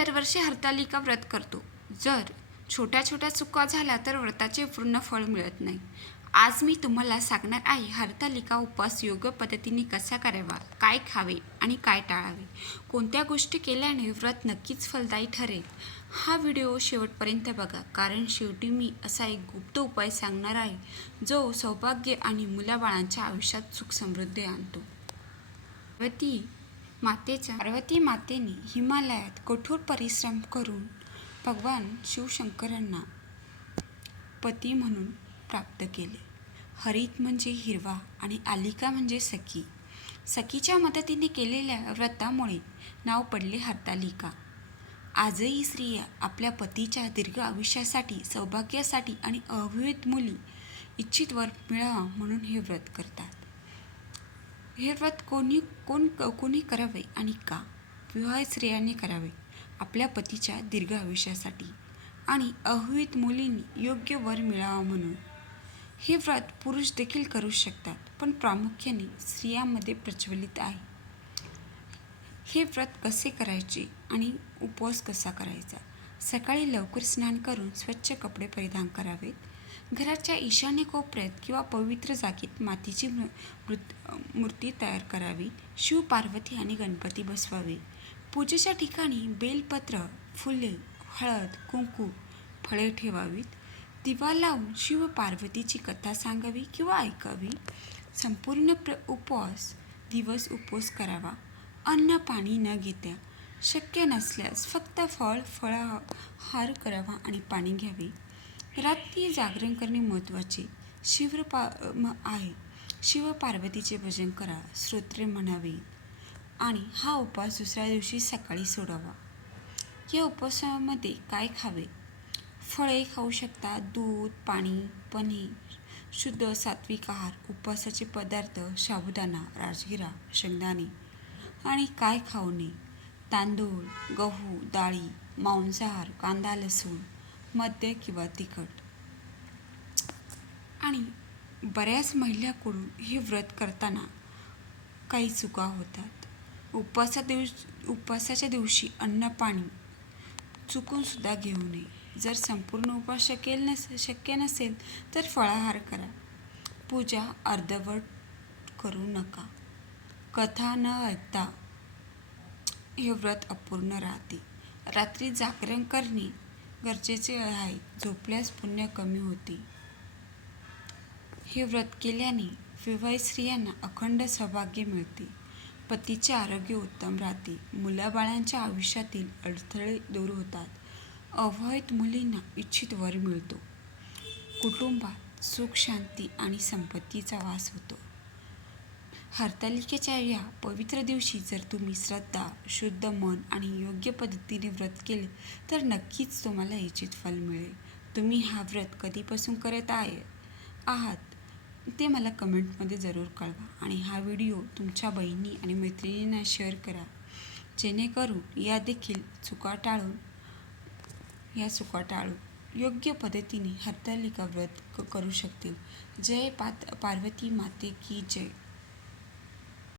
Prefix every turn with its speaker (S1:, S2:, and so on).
S1: दरवर्षी हरतालिका व्रत करतो. जर छोट्या छोट्या चुका झाल्या तर व्रताचे पूर्ण फळ मिळत नाही. आज मी तुम्हाला सांगणार आहे हरतालिका उपवास योग्य पद्धतीने कसा करावा काय खावे आणि काय टाळावे. कोणत्या गोष्टी केल्याने व्रत नक्कीच फलदायी ठरेल? हा व्हिडिओ शेवटपर्यंत बघा कारण शेवटी मी असा एक गुप्त उपाय सांगणार आहे जो सौभाग्य आणि मुलाबाळांच्या आयुष्यात सुख समृद्धी आणतो. ती मातेच्या पार्वती मातेने हिमालयात कठोर परिश्रम करून भगवान शिवशंकरांना पती म्हणून प्राप्त केले. हरित म्हणजे हिरवा आणि आलिका म्हणजे सखी. सखीच्या मदतीने केलेल्या व्रतामुळे नाव पडले हरतालिका. आजही स्त्रिया आपल्या पतीच्या दीर्घ आयुष्यासाठी सौभाग्यासाठी आणि अविविध मुली इच्छित वर मिळावा म्हणून हे व्रत करतात. हे व्रत कोणी कोण कोणी करावे आणि का? विवाहित स्त्रियांनी करावे आपल्या पतीच्या दीर्घ आयुष्यासाठी. आणि अविहित मुलींनी योग्य वर मिळावा म्हणून. हे व्रत पुरुष देखील करू शकतात पण प्रामुख्याने स्त्रियांमध्ये प्रचलित आहे. हे व्रत कसे करायचे आणि उपवास कसा करायचा? सकाळी लवकर स्नान करून स्वच्छ कपडे परिधान करावेत. घराच्या ईशान्य कोपऱ्यात किंवा पवित्र जागेत मातीची मृ मृत मूर्ती तयार करावी. शिव पार्वती आणि गणपती बसवावे. पूजेच्या ठिकाणी बेलपत्र फुले हळद कुंकू फळे ठेवावीत. दिवा लावून शिव पार्वतीची कथा सांगावी किंवा ऐकावी. संपूर्ण प्र उपवास दिवस उपवास करावा. अन्न पाणी न घेता शक्य नसल्यास फक्त फळ फळाहार करावा आणि पाणी घ्यावे. रात्री जागरण करणे महत्त्वाचे. शिव पा म- आहे. शिव पार्वतीचे भजन करा स्तोत्रे म्हणावे. आणि हा उपवास दुसऱ्या दिवशी सकाळी सोडावा. या उपवासामध्ये काय खावे? फळे खाऊ शकता दूध पाणी पनीर शुद्ध सात्विक आहार उपवासाचे पदार्थ साबुदाणा राजगिरा शेंगदाणे. आणि काय खाऊ नये? तांदूळ गहू डाळी मांसाहार कांदा लसूण. मद्य किंवा तिखट. आणि बऱ्याच महिलाकडून हे व्रत करताना काही चुका होतात. उपवासा दिवस उपवासाच्या दिवशी अन्न पाणी घेऊ नये. जर संपूर्ण उपवास शक्य नस शक्य नसेल तर फळाहार करा. पूजा अर्धवट करू नका. कथा न ऐकता हे व्रत अपूर्ण राहते. रात्री जागरण करणे गरजेचे आहे. झोपल्यास पुण्य कमी होते. हे व्रत केल्याने विवाहित स्त्रियांना अखंड सौभाग्य मिळते. पतीचे आरोग्य उत्तम राहते. मुलाबाळांच्या आयुष्यातील अडथळे दूर होतात. अवहित मुलींना इच्छित वर मिळतो. कुटुंबात सुख शांती आणि संपत्तीचा वास होतो. हरतालिकेच्या या पवित्र दिवशी जर तुम्ही श्रद्धा शुद्ध मन आणि योग्य पद्धतीने व्रत केले तर नक्कीच तुम्हाला इच्छित फल मिळेल. तुम्ही हा व्रत कधीपासून करत आहे? आहात. ते मला कमेंटमध्ये जरूर कळवा आणि हा व्हिडिओ तुमच्या बहिणी आणि मैत्रिणींना शेअर करा. जेणेकरून या देखील चुका टाळून या चुका टाळून योग्य पद्धतीने हरतालिका व्रत क- करू शकतील. जय पात पार्वती माते की जय.